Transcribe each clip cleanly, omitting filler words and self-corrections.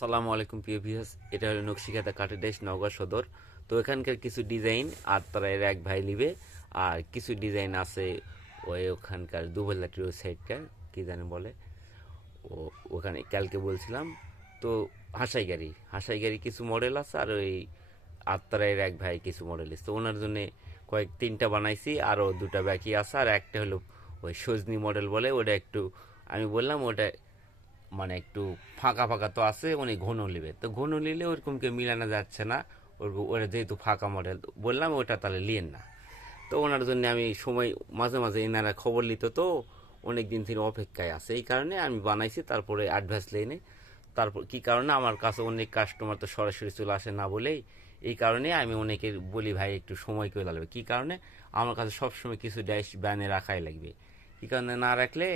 সালামু আলাইকুম প্রিয় ভিউয়ার্স, এটা হলো নকশিকাঁথা কাঠের ডেস্ক নওগাঁ সদর। তো এখানকার কিছু ডিজাইন আর তারা এর এক ভাই নিবে, আর কিছু ডিজাইন আছে ওই ওখানকার দুবল্লাটির ওই সাইডকার কী জানি বলে, ও ওখানে কালকে বলছিলাম। তো হাসাই গাড়ি কিছু মডেল আছে, আর ওই আত্মারায়ের এক ভাই কিছু মডেল আছে। তো ওনার জন্য তিনটা বানাইছি, আরও দুটা বাকি আছে। আর একটা হলো ওই সজনি মডেল বলে, ওটা একটু আমি বললাম ওটা মানে একটু ফাঁকা ফাঁকা তো আছে, উনি ঘন নেবে। তো ঘন নিলে ওরকম কেউ মিলানো যাচ্ছে না, ওরা যেহেতু ফাঁকা মডেল বললাম ওটা তাহলে লিয়েন না। তো ওনার জন্য আমি সময় মাঝে মাঝে এনারা খবর নিত, তো অনেক দিন থেকে অপেক্ষায় আছে, এই কারণে আমি বানাইছি। তারপরে অ্যাডভান্স লেনে তারপর কি কারণে আমার কাছে অনেক কাস্টমার তো সরাসরি চলে আসে না বলেই, এই কারণে আমি অনেকে বলি ভাই একটু সময় করে লাগবে। কি কারণে আমার কাছে সবসময় কিছু ড্যাশ ব্যানে রাখাই লাগবে। কি কারণে না রাখলে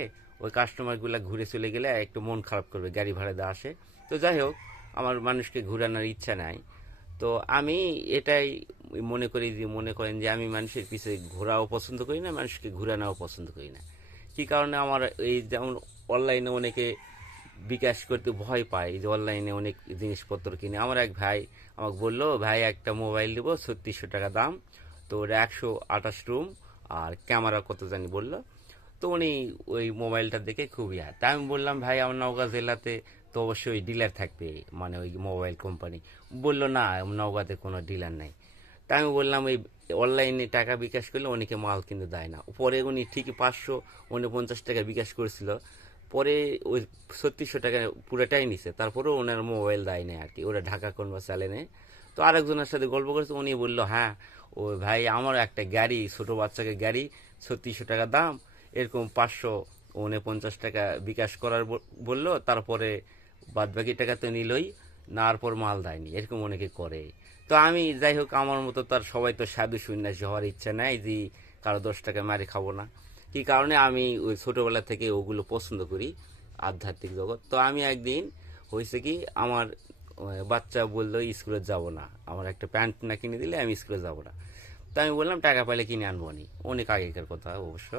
ওই কাস্টমারগুলো ঘুরে চলে গেলে একটু মন খারাপ করবে, গাড়ি ভাড়া দেওয়া আসে। তো যাই হোক, আমার মানুষকে ঘুরানোর ইচ্ছা নাই। তো আমি এটাই মনে করেন যে আমি মানুষের পিছিয়ে ঘোরাও পছন্দ করি না, মানুষকে ঘুরানোও পছন্দ করি না। কি কারণে আমার এই যেমন অনলাইনে অনেকে বিকাশ করতে ভয় পায়, যে অনলাইনে অনেক জিনিসপত্র কিনে। আমার এক ভাই আমাকে বললো, ভাই একটা মোবাইল দেবো 3600 টাকা দাম, তো ওটা 128 রুম আর ক্যামেরা কত জানি বললো। তো উনি ওই মোবাইলটা দেখে খুবই তাই আমি বললাম, ভাই আমার নওগাঁ জেলাতে তো অবশ্যই ডিলার থাকবে, মানে ওই মোবাইল কোম্পানি। বললো না, নওগাঁতে কোনো ডিলার নাই। তাই আমি বললাম এই অনলাইনে টাকা বিকাশ করলে অনেকে মাল কিন্তু দেয় না। পরে উনি ঠিকই 549 টাকা বিকাশ করেছিল, পরে ওই 3600 টাকা পুরোটাই নিছে, তারপরেও ওনার মোবাইল দেয় না আর কি, ওরা ঢাকা কোনবা চালে নেই। তো আরেকজনের সাথে গল্প করেছে, উনি বললো হ্যাঁ ওই ভাই আমার একটা গাড়ি, ছোট বাচ্চাকে গাড়ি 3600 টাকা দাম, এরকম 549 টাকা বিকাশ করার বললো। তারপরে বাদ বাকি টাকা তো নিলই, নেওয়ার পর মাল দেয়নি, এরকম অনেকে করে। তো আমি যাই হোক, আমার মতো তার সবাই তো সাধু সন্ন্যাসী হওয়ার ইচ্ছা নাই যে কারো 10 টাকা মারি খাবো না। কি কারণে আমি ওই ছোটোবেলা থেকে ওগুলো পছন্দ করি, আধ্যাত্মিক জগৎ। তো আমি একদিন হয়েছে কি, আমার বাচ্চা বললো স্কুলে যাব না, আমার একটা প্যান্ট না কিনে দিলে আমি স্কুলে যাব না। তো আমি বললাম টাকা পাইলে কিনে আনবো নি, অনেক আগেকার কথা অবশ্য।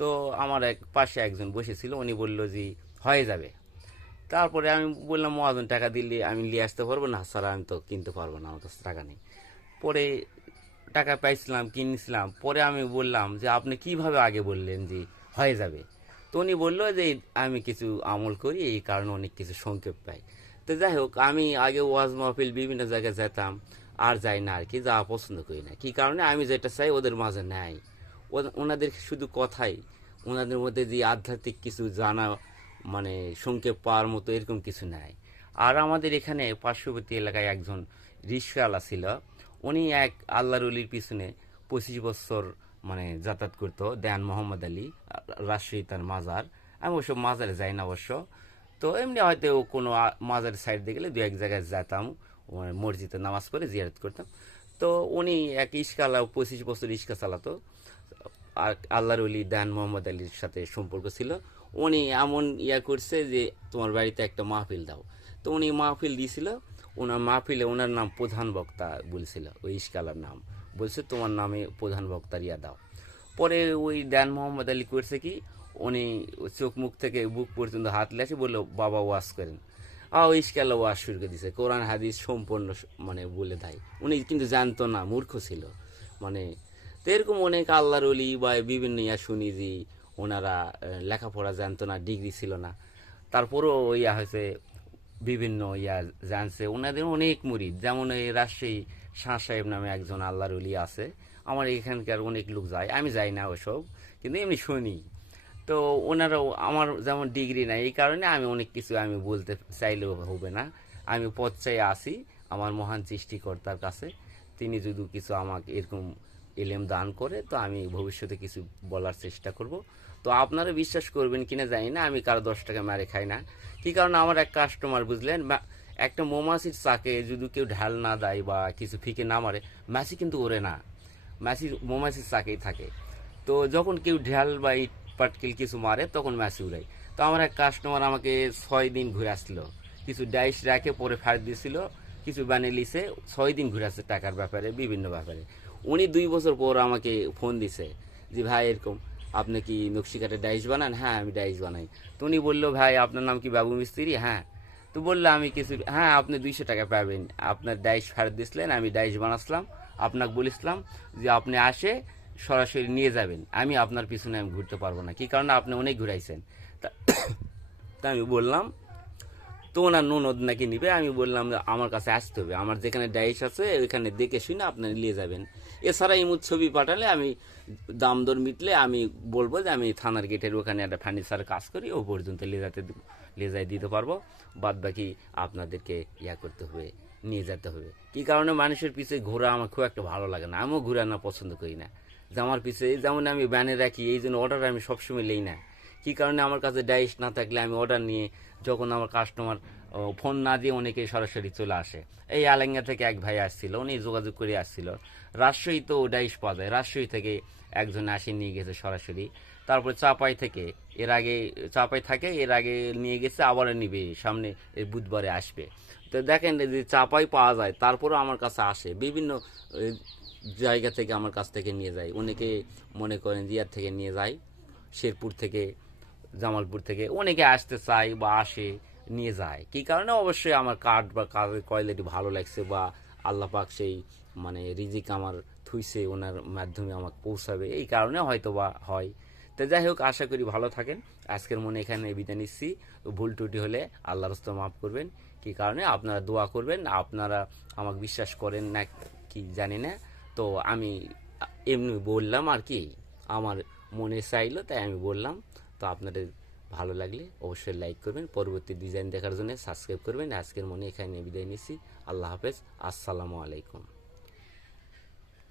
তো আমার এক পাশে একজন বসেছিল, উনি বলল যে হয়ে যাবে। তারপরে আমি বললাম, মহাজন টাকা দিলে আমি নিয়ে আসতে পারবো না? স্যার আমি তো কিনতে পারবো না, আমার কাছে টাকা নেই। পরে টাকা পাইছিলাম, কিনেছিলাম। পরে আমি বললাম যে আপনি কিভাবে আগে বললেন যে হয়ে যাবে? তো উনি বললো যে আমি কিছু আমল করি, এই কারণে অনেক কিছু সংক্ষেপ পাই। তো যাই হোক, আমি আগে ওয়াজ মাহফিল বিভিন্ন জায়গায় যেতাম, আর যাই না আর কি, যাওয়া পছন্দ করি না। কি কারণে আমি যেটা চাই ওদের মাঝে নাই, ওনাদের শুধু কথাই, ওনাদের মধ্যে যে আধ্যাত্মিক কিছু জানা, মানে সংক্ষেপ পাওয়ার মতো এরকম কিছু নাই। আর আমাদের এখানে পার্শ্ববর্তী এলাকায় একজন রিক্সাওয়ালা ছিল, উনি এক আল্লাহর অলির পিছনে 25 বছর মানে যাতায়াত করতো, দেয়ান মোহাম্মদ আলী, রাজশাহী তার মাজার। আমি ওসব মাজারে যাই না অবশ্য। তো এমনি হয়তো কোনো মাজারের সাইড দিয়ে গেলে দু এক জায়গায় যেতাম, মসজিদে নামাজ পড়ে জিয়ারত করতাম। তো উনি এক ইস্কালা 25 বছর ইস্কা চালাতো, আর আল্লাহর অলি দেয়ান মোহাম্মদ আলীর সাথে সম্পর্ক ছিল। উনি এমন করছে যে তোমার বাড়িতে একটা মাহফিল দাও। তো উনি মাহফিল দিয়েছিল, ওনার মাহফিলে ওনার নাম প্রধান বক্তা বলছিল, ওই ইস্কালার নাম বলছে তোমার নামে প্রধান বক্তার দাও। পরে ওই দেয়ান মোহাম্মদ আলী করছে কি, উনি চোখ মুখ থেকে বুক পর্যন্ত হাত লেসে বললো বাবা ওয়াজ করেন। ওই ইস্কালা ওয়াজ শুরু করে দিছে, কোরআন হাদিস সম্পূর্ণ মানে বলে দেয়। উনি কিন্তু জানতো না, মূর্খ ছিল মানে। তো এরকম অনেক আল্লাহর অলি বা বিভিন্ন শুনি যে ওনারা লেখাপড়া জানতো না, ডিগ্রি ছিল না, তারপরও হয়েছে বিভিন্ন জানছে। ওনাদের অনেক মুরিদ, যেমন এই রাজশাহী শাহ সাহেব নামে একজন আল্লাহর অলি আছে। আমার এখানকার অনেক লোক যায়, আমি যাই না ওসব, কিন্তু এমনি শুনি। তো ওনারাও আমার যেমন ডিগ্রি নাই, এই কারণে আমি অনেক কিছু আমি বলতে চাইলেও হবে না। আমি পথ চাই আসি আমার মহান সৃষ্টিকর্তার কাছে, তিনি যদি কিছু আমাকে এরকম এলেম দান করে, তো আমি ভবিষ্যতে কিছু বলার চেষ্টা করব। তো আপনারা বিশ্বাস করবেন কিনা জানি না, আমি কারো 10 টাকা মারে খাই না। কি কারণে আমার এক কাস্টমার বুঝলেন, একটা মৌমাছির চাকে যদি কেউ ঢাল না দেয় বা কিছু ফিকে না মারে, মাছি কিন্তু ওরে না, মৌমাছির চাকেই থাকে। তো যখন কেউ ঢাল বা ইট পাটকেল কিছু মারে, তখন মাছি উড়ায়। তো আমার এক কাস্টমার আমাকে 6 দিন ঘুরে আসলো, কিছু ডাইস রাখে পরে ফায়ার দিয়েছিল, কিছু বানিয়ে লিছে। 6 দিন ঘুরে আসছে টাকার ব্যাপারে, বিভিন্ন ব্যাপারে। উনি 2 বছর পর আমাকে ফোন দিছে যে ভাই এরকম আপনি কি নকশি কাঠের ডাইস বানান? হ্যাঁ আমি ডাইস বানাই। তো উনি বললো ভাই আপনার নাম কি বাবু মিস্ত্রি? হ্যাঁ। তো বললে আমি কিছু, হ্যাঁ আপনি 200 টাকা পাবেন, আপনার ডাইস ফেরত দিয়েছিলেন, আমি ডাইস বানাচ্ছিলাম, আপনাকে বলেছিলাম যে আপনি আসে সরাসরি নিয়ে যাবেন, আমি আপনার পিছনে আমি ঘুরতে পারবো না, কি কারণে আপনি অনেক ঘুরাইছেন। তা তা আমি বললাম, তো ওনার ননদ নাকি নিবে, আমি বললাম যে আমার কাছে আসতে হবে, আমার যেখানে ডাইস আছে ওইখানে দেখে শুনে আপনারা নিয়ে যাবেন। এছাড়া ইমুদ ছবি পাঠালে আমি দাম দর মিটলে আমি বলবো যে আমি থানার গেটের ওখানে একটা ফার্নিচারের কাজ করি, ও পর্যন্ত নিয়ে যাই দিতে পারবো, বাদ বাকি আপনাদেরকে ইয়া করতে হবে, নিয়ে যেতে হবে। কি কারণে মানুষের পিছে ঘোরা আমার খুব একটা ভালো লাগে না, আমিও ঘোরানো পছন্দ করি না, যে আমার পিছে যেমন আমি ব্যানে রাখি, এই জন্য অর্ডার আমি সবসময় নেই না। কি কারণে আমার কাছে ডাইস না থাকলে আমি অর্ডার নিয়ে যখন আমার কাস্টমার ফোন না দিয়ে অনেকে সরাসরি চলে আসে। এই আলেঙ্গা থেকে এক ভাই আসছিল, উনি যোগাযোগ করে আসছিল, রাজশাহী তো ডাইস পাওয়া যায়, রাজশাহী থেকে একজন আসে নিয়ে গেছে সরাসরি। তারপরে চাপাই থেকে, এর আগে চাপাই থাকে, এর আগে নিয়ে গেছে, আবার নিবে সামনে এই বুধবারে আসবে। তো দেখেন যে চাপাই পাওয়া যায়, তারপরেও আমার কাছে আসে বিভিন্ন জায়গা থেকে আমার কাছ থেকে নিয়ে যায়, অনেকে মনে করেন জিয়ার থেকে নিয়ে যায়, শেরপুর থেকে, জামালপুর থেকে অনেকে আসতে চায় বা আসে, নিয়ে যায়। কি কারণে? অবশ্যই আমার কাঠ বা কাজের কোয়ালিটি ভালো লাগছে, বা আল্লাহ পাক সেই মানে রিজিক আমার থুইছে, ওনার মাধ্যমে আমাকে পৌঁছাবে, এই কারণে হয়তো বা হয়। তো যাই হোক, আশা করি ভালো থাকেন। আজকের মনে এখানে বিদায় নিচ্ছি। ভুল ত্রুটি হলে আল্লাহর রাস্তায় মাফ করবেন। কি কারণে? আপনারা দোয়া করবেন, আপনারা আমাকে বিশ্বাস করেন না কি জানি না, তো আমি এমনি বললাম আর কি, আমার মনে চাইলো তাই আমি বললাম। তো আপনাদের ভালো লাগলে অবশ্যই লাইক করবেন, পরবর্তী ডিজাইন দেখার জন্য সাবস্ক্রাইব করবেন। আজকের মনে এখানে বিদায় নিচ্ছি। আল্লাহ হাফেজ, আসসালামু আলাইকুম।